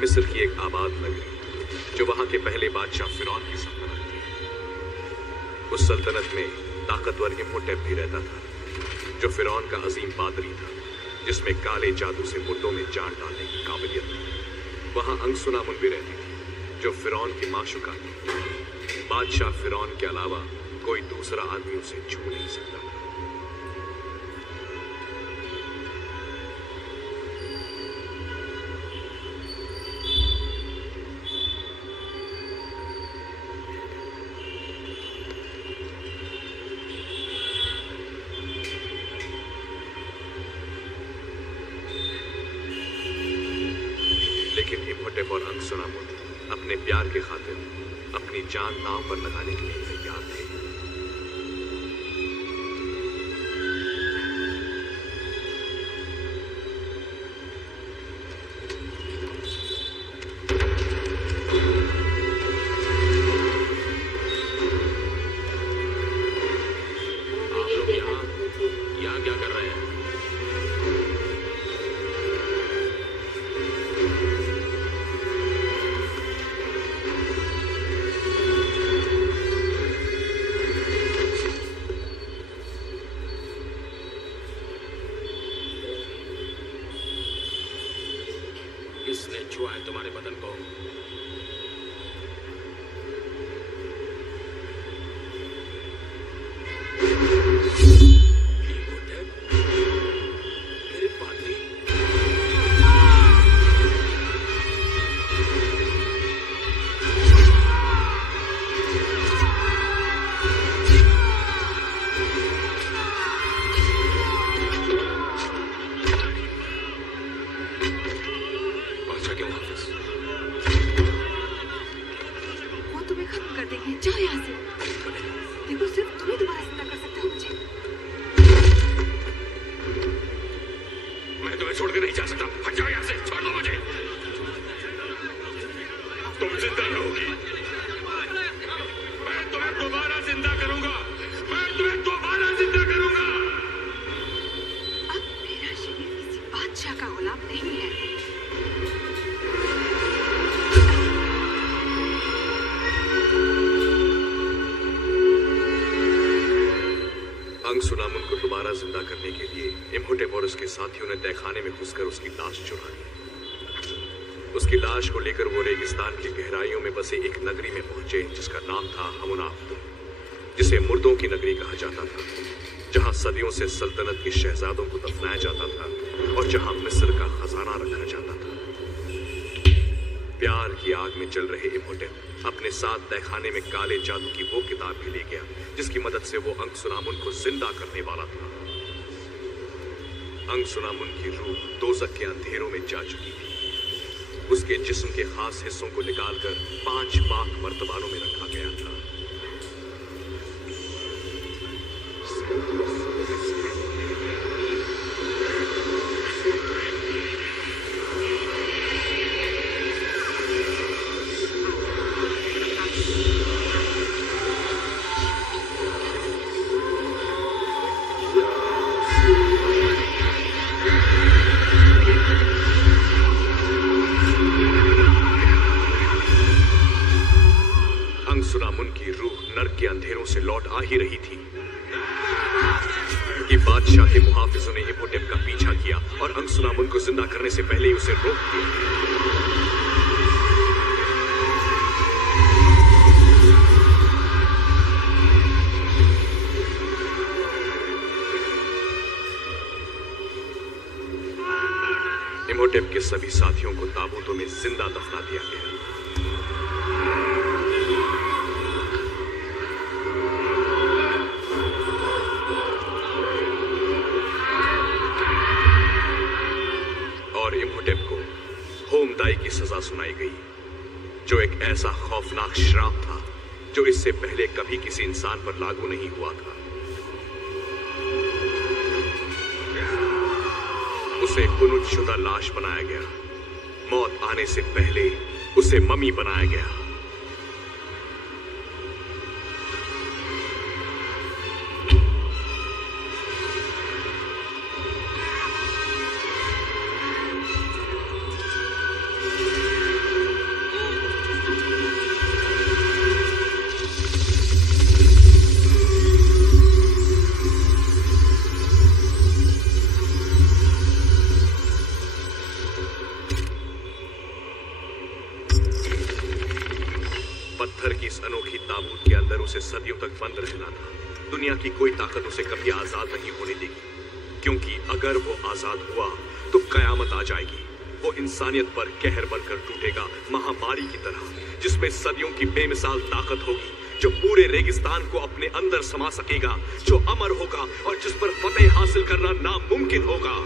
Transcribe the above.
मिस्र की एक आबाद नगरी जो वहां के पहले बादशाह फिरौन की सल्तनत थी। उस सल्तनत में ताकतवर इम्होटेप भी रहता था, जो फिरौन का अजीम पादरी था, जिसमें काले जादू से मुर्दों में जान डालने की काबिलियत थी। वहां अंगसुनामुन भी रहती थी, जो फिरौन की माशुका थी। बादशाह फिरौन के अलावा कोई दूसरा आदमी उसे छू नहीं सकता था। और अंगसुनामुन अपने प्यार के खातिर अपनी जान दांव पर लगाने के लिए तैयार थे। आप लोग यहाँ क्या कर रहे हैं? किसने छुआ है तुम्हारे बदन को? मेरे पादरी, जाओ यहाँ से। देखो सिर्फ तुम ही दोबारा जिंदा कर सकते हो मुझे। मैं तुम्हें छोड़ के नहीं जा सकता। हट जाओ यहाँ से, छोड़ दो मुझे। तुम जिंदा रहोगी, मैं तुम्हें दोबारा जिंदा करूंगा। मैं तुम्हें दोबारा जिंदा करूंगा। अब मेरा शरीर किसी बादशाह का गुलाम नहीं है। अंगसुनामुन को दोबारा जिंदा करने के लिए इम्होटेप और उसके साथियों ने तहखाने में घुसकर उसकी लाश चुरा ली। उसकी लाश को लेकर वो रेगिस्तान की गहराइयों में बसे एक नगरी में पहुंचे जिसका नाम था हमूनाफ्त, जिसे मुर्दों की नगरी कहा जाता था, जहां सदियों से सल्तनत के शहजादों को दफनाया जाता था और जहां मिस्र का खजाना रखा जाता था। प्यार की आग में जल रहे इम्होटेप अपने साथ तहखाने में काले जादू की वो किताब भी ले गया जिसकी मदद से वो अंगसुनामुन को जिंदा करने वाला था। अंगसुनामुन की रूह दोज़ख के अंधेरों में जा चुकी थी। उसके जिस्म के खास हिस्सों को निकालकर 5 पाक मर्तबानों में रखा गया था। अंगसुनामुन की रूह नर्क के अंधेरों से लौट आ ही रही थी कि बादशाह के मुहाफिजों ने इम्होटेप का पीछा किया और अंगसुनामुन को जिंदा करने से पहले ही उसे रोक दिया। इम्होटेप के सभी साथियों को ताबूतों में जिंदा दफना दिया गया। और इम्होटेप को होमदाई की सजा सुनाई गई, जो एक ऐसा खौफनाक श्राप था जो इससे पहले कभी किसी इंसान पर लागू नहीं हुआ था। उसे पुनुतशुदा लाश बनाया गया। मौत आने से पहले उसे मम्मी बनाया गया। पत्थर की इस अनोखी ताबूत के अंदर उसे सदियों तक बंद रहना था। दुनिया की कोई ताकत उसे कभी आजाद नहीं होने देगी, क्योंकि अगर वो आजाद हुआ तो कयामत आ जाएगी। वो इंसानियत पर कहर बनकर टूटेगा, महामारी की तरह, जिसमें सदियों की बेमिसाल ताकत होगी, जो पूरे रेगिस्तान को अपने अंदर समा सकेगा, जो अमर होगा और जिस पर फतेह हासिल करना नामुमकिन होगा।